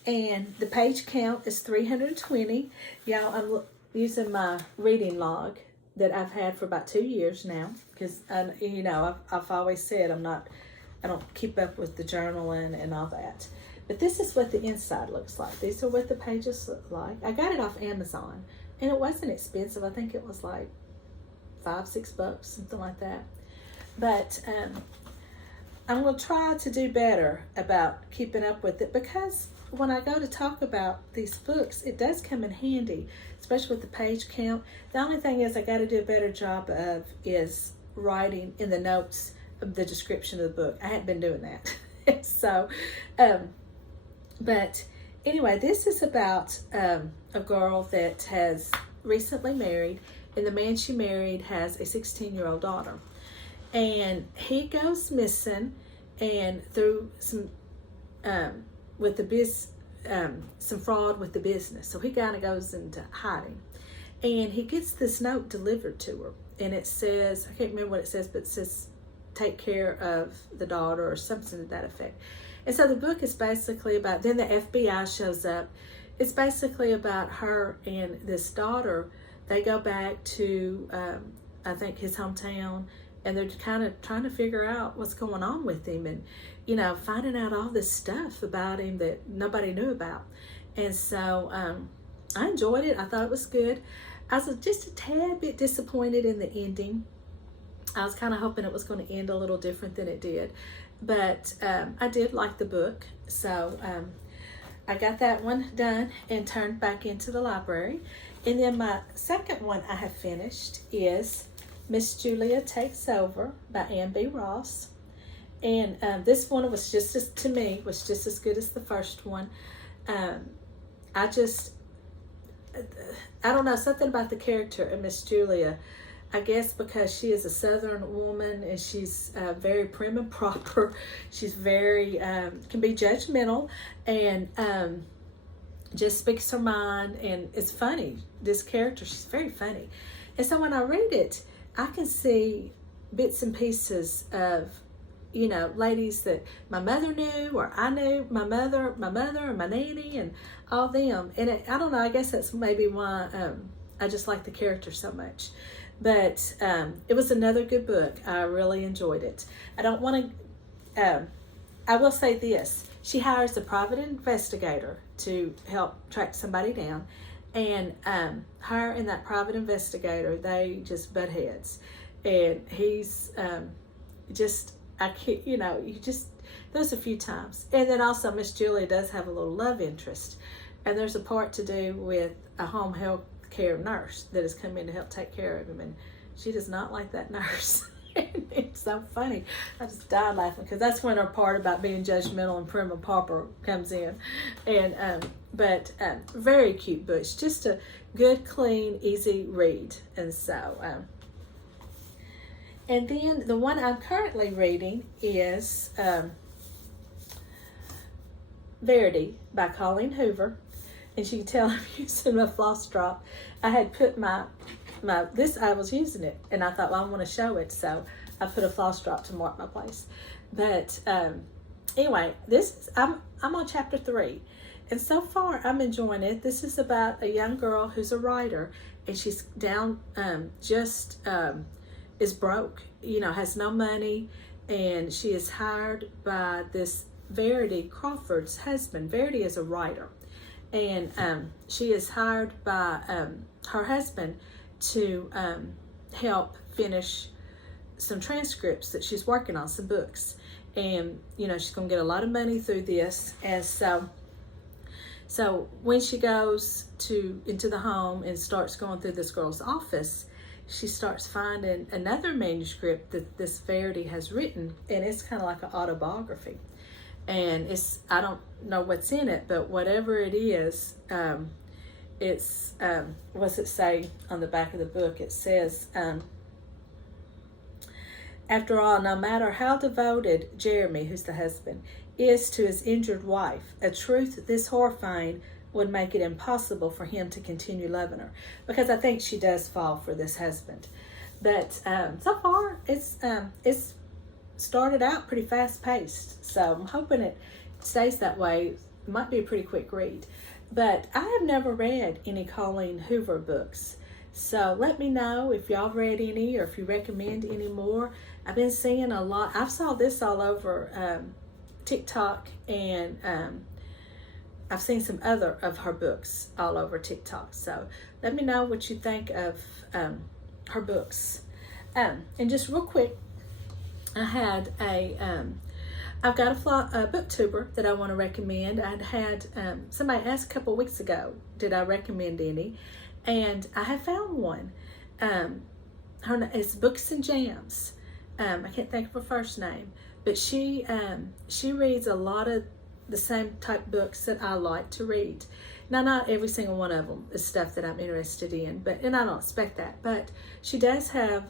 and the page count is 320. Y'all, I'm using my reading log that I've had for about 2 years now, because, you know, I've always said I don't keep up with the journaling and all that. But this is what the inside looks like. These are what the pages look like. I got it off Amazon, and it wasn't expensive. I think it was like $5-6, something like that. But I'm going to try to do better about keeping up with it, because when I go to talk about these books, it does come in handy, especially with the page count. The only thing is I got to do a better job of is writing in the notes of the description of the book. I hadn't been doing that. So, but anyway, this is about a girl that has recently married, and the man she married has a 16-year-old daughter. And he goes missing, and through some some fraud with the business. So he kind of goes into hiding, and he gets this note delivered to her, and it says, I can't remember what it says, but it says, take care of the daughter, or something to that effect. And so the book is basically about, then the FBI shows up. It's basically about her and this daughter. They go back to, I think, his hometown, and they're kind of trying to figure out what's going on with him, and, you know, finding out all this stuff about him that nobody knew about. And so I enjoyed it. I thought it was good. I was just a tad bit disappointed in the ending. I was kind of hoping it was going to end a little different than it did. But I did like the book. So I got that one done and turned back into the library. And then my second one I have finished is Miss Julia Takes Over by Ann B. Ross. And this one was to me, was just as good as the first one. I don't know, something about the character of Miss Julia. I guess because she is a Southern woman, and she's very prim and proper. She's very, can be judgmental, and just speaks her mind, and it's funny. This character, she's very funny. And so when I read it, I can see bits and pieces of, you know, ladies that my mother knew, or I knew, my mother, and my nanny, and all them. And I don't know, I guess that's maybe why I just like the character so much. But it was another good book. I really enjoyed it. I don't want to, I will say this. She hires a private investigator to help track somebody down. And her and that private investigator, they just butt heads. And he's just, I can't, you know, there's a few times. And then also Miss Julia does have a little love interest. And there's a part to do with a home health care nurse that has come in to help take care of him. And she does not like that nurse. It's so funny. I just died laughing because that's when our part about being judgmental and prim and pauper comes in. And but very cute books, just a good, clean, easy read. And so and then the one I'm currently reading is Verity by Colleen Hoover. And you can tell I'm using my floss drop. I had put I was using it, and I thought, well, I want to show it, so I put a floss drop to mark my place. But anyway, I'm on chapter 3, and so far I'm enjoying it. This is about a young girl who's a writer, and she's down, is broke, has no money, and she is hired by this Verity Crawford's husband. Verity is a writer, and she is hired by her husband to help finish some transcripts that she's working on, some books. And she's gonna get a lot of money through this. And so when she goes into the home and starts going through this girl's office, she starts finding another manuscript that this Verity has written, and it's kind of like an autobiography. And I don't know what's in it, but whatever it is, it's what's it say on the back of the book? It says, after all, no matter how devoted Jeremy, who's the husband, is to his injured wife, a truth this horrifying would make it impossible for him to continue loving her, because I think she does fall for this husband. But so far it's started out pretty fast paced, so I'm hoping it stays that way. It might be a pretty quick read. But I have never read any Colleen Hoover books, so let me know if y'all read any or if you recommend any more. I've been seeing a lot. I saw this all over TikTok, and I've seen some other of her books all over TikTok. So let me know what you think of her books. And just real quick, I had I've got a booktuber that I want to recommend. I'd had somebody ask a couple of weeks ago, did I recommend any? And I have found one. It's Books and Jams. I can't think of her first name, but she reads a lot of the same type books that I like to read. Now, not every single one of them is stuff that I'm interested in, and I don't expect that, but she does have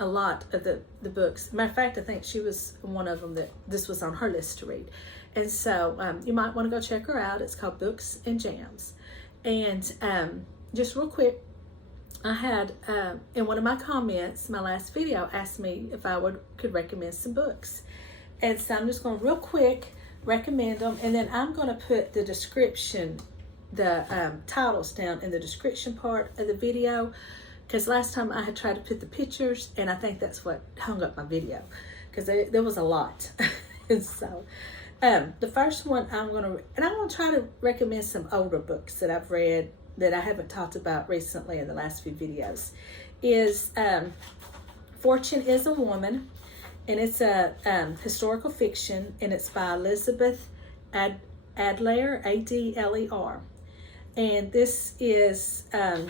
a lot of the books. Matter of fact, I think she was one of them that this was on her list to read. And so you might want to go check her out. It's called Books and Jams. And just real quick, I had in one of my comments, my last video, asked me if I could recommend some books. And so I'm just going to real quick recommend them, and then I'm going to put the description, the titles down in the description part of the video, because last time I had tried to put the pictures, and I think that's what hung up my video, because there was a lot. And so the first one I'm going to try to recommend some older books that I've read that I haven't talked about recently in the last few videos, is Fortune is a Woman, and it's a historical fiction, and it's by Elizabeth Adler, Adler. And this is, I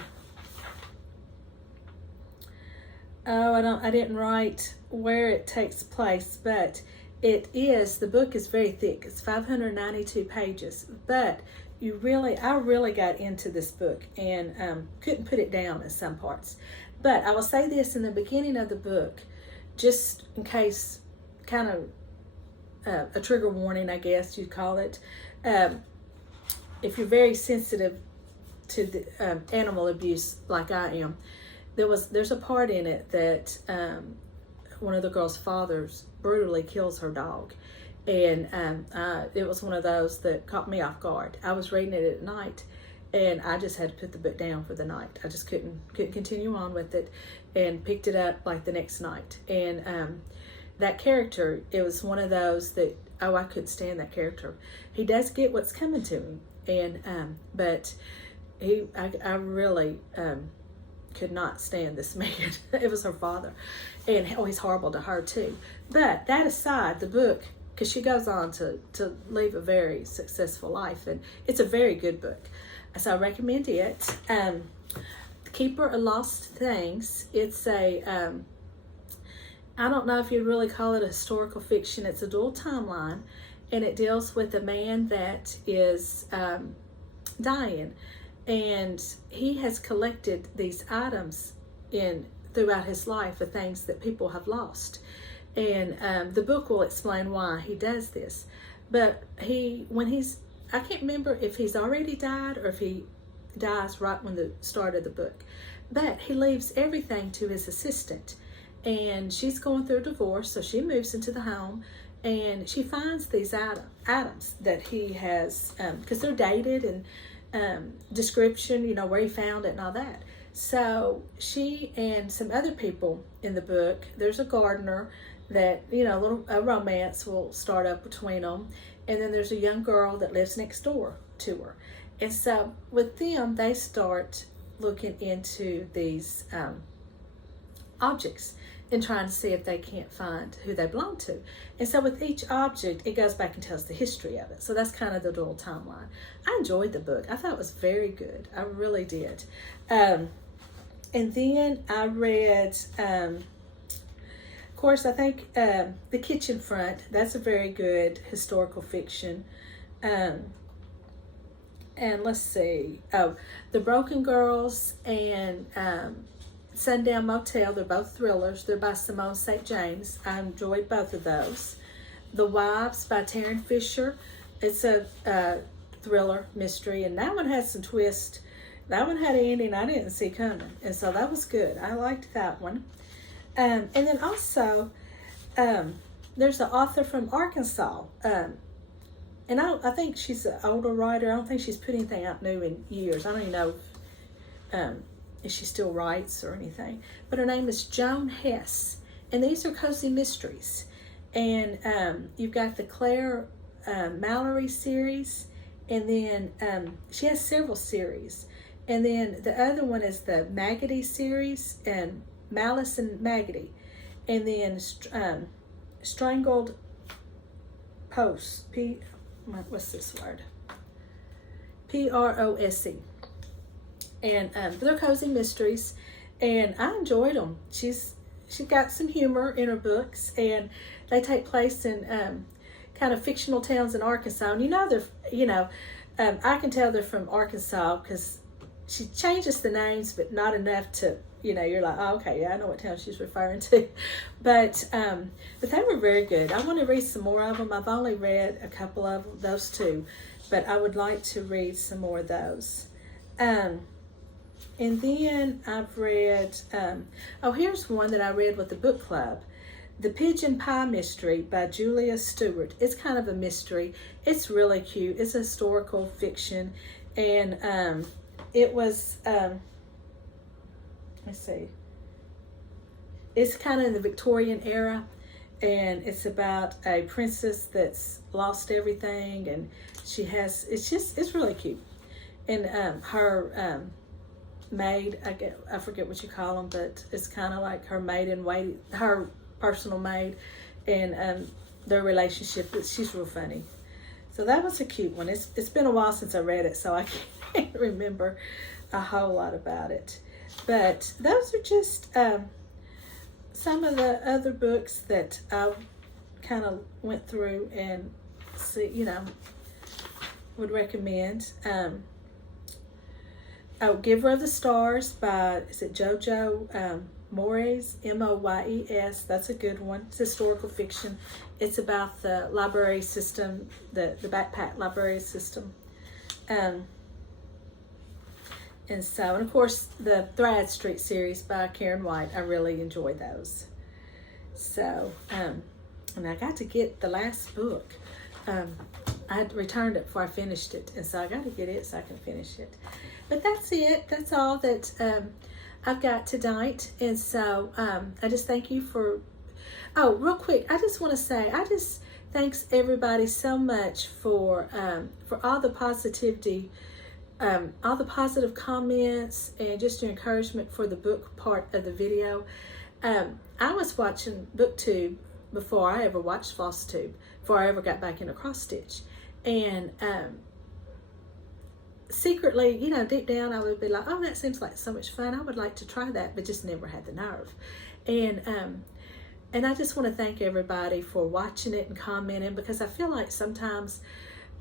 didn't write where it takes place, but the book is very thick. It's 592 pages, but I really got into this book and couldn't put it down in some parts. But I will say this in the beginning of the book, just in case, kind of a trigger warning, I guess you'd call it. If you're very sensitive to the animal abuse like I am, there's a part in it that one of the girl's fathers brutally kills her dog, and it was one of those that caught me off guard. I was reading it at night, and I just had to put the book down for the night. I just couldn't continue on with it, and picked it up like the next night. And that character, it was one of those that, I couldn't stand that character. He does get what's coming to him, and but I really could not stand this man. It was her father, and he's horrible to her too. But that aside, the book because she goes on to live a very successful life, and it's a very good book. So I recommend it. Keeper of Lost Things. It's a, I don't know if you'd really call it a historical fiction. It's a dual timeline, and it deals with a man that is dying, and he has collected these items throughout his life of things that people have lost. And the book will explain why he does this. But I can't remember if he's already died or if he dies right when the start of the book. But he leaves everything to his assistant. And she's going through a divorce, so she moves into the home, and she finds these items that he has, because they're dated and description, where he found it and all that. So she and some other people in the book, there's a gardener that, a romance will start up between them. And then there's a young girl that lives next door to her. And so with them, they start looking into these objects and trying to see if they can't find who they belong to. And so with each object, it goes back and tells the history of it. So that's kind of the dual timeline. I enjoyed the book. I thought it was very good. I really did. And then I read, of course, I think The Kitchen Front. That's a very good historical fiction. And let's see. Oh, The Broken Girls and Sundown Motel. They're both thrillers. They're by Simone St. James. I enjoyed both of those. The Wives by Taryn Fisher. It's a thriller mystery, and that one has some twist. That one had an ending I didn't see coming, and so that was good. I liked that one. And then also, there's an author from Arkansas, and I think she's an older writer. I don't think she's put anything out new in years. I don't even know if she still writes or anything. But her name is Joan Hess, and these are cozy mysteries. And you've got the Claire Mallory series, and then she has several series. And then the other one is the Maggody series, and Malice and Maggody. And then Strangled Prose. What's this word? Prose. And they're cozy mysteries, and I enjoyed them. She's got some humor in her books, and they take place in kind of fictional towns in Arkansas. And I can tell they're from Arkansas because she changes the names, but not enough to, you're like, oh, okay, yeah, I know what town she's referring to. But they were very good. I want to read some more of them. I've only read a couple of those two, but I would like to read some more of those. And then I've read, here's one that I read with the book club. The Pigeon Pie Mystery by Julia Stuart. It's kind of a mystery. It's really cute. It's a historical fiction. And it was, let's see. It's kind of in the Victorian era. And it's about a princess that's lost everything. And it's really cute. And her maid, I forget what you call them, but it's kind of like her maid in waiting, her personal maid, and their relationship. She's real funny. So that was a cute one. It's been a while since I read it, so I can't remember a whole lot about it. But those are just some of the other books that I kind of went through and would recommend. Giver of the Stars by, is it Jojo Moyes, Moyes? That's a good one. It's historical fiction. It's about the library system, the backpack library system. And of course, the Thread Street series by Karen White. I really enjoyed those. So, and I got to get the last book. I had returned it before I finished it, and so I got to get it so I can finish it. But that's it. That's all that I've got tonight. And so I just thank you for, real quick, I just want to say, thanks everybody so much for all the positivity, all the positive comments, and just your encouragement for the book part of the video. I was watching BookTube before I ever watched Flosstube. before I ever got back into cross stitch. And secretly, you know, deep down, I would be like, oh, that seems like so much fun. I would like to try that, but just never had the nerve. And I just want to thank everybody for watching it and commenting, because I feel like sometimes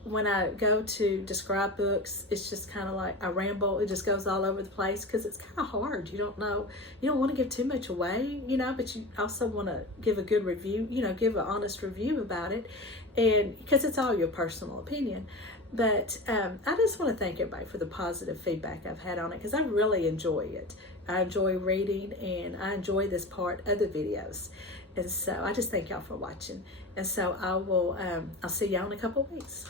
when I go to describe books, it's just kind of like a ramble. It just goes all over the place because it's kind of hard. You don't know, you don't want to give too much away, you know, but you also want to give a good review, you know, give an honest review about it, and because it's all your personal opinion. But I just want to thank everybody for the positive feedback I've had on it, because I really enjoy it. I enjoy reading, and I enjoy this part of the videos. And so I just thank y'all for watching. And so I will, I'll see y'all in a couple of weeks.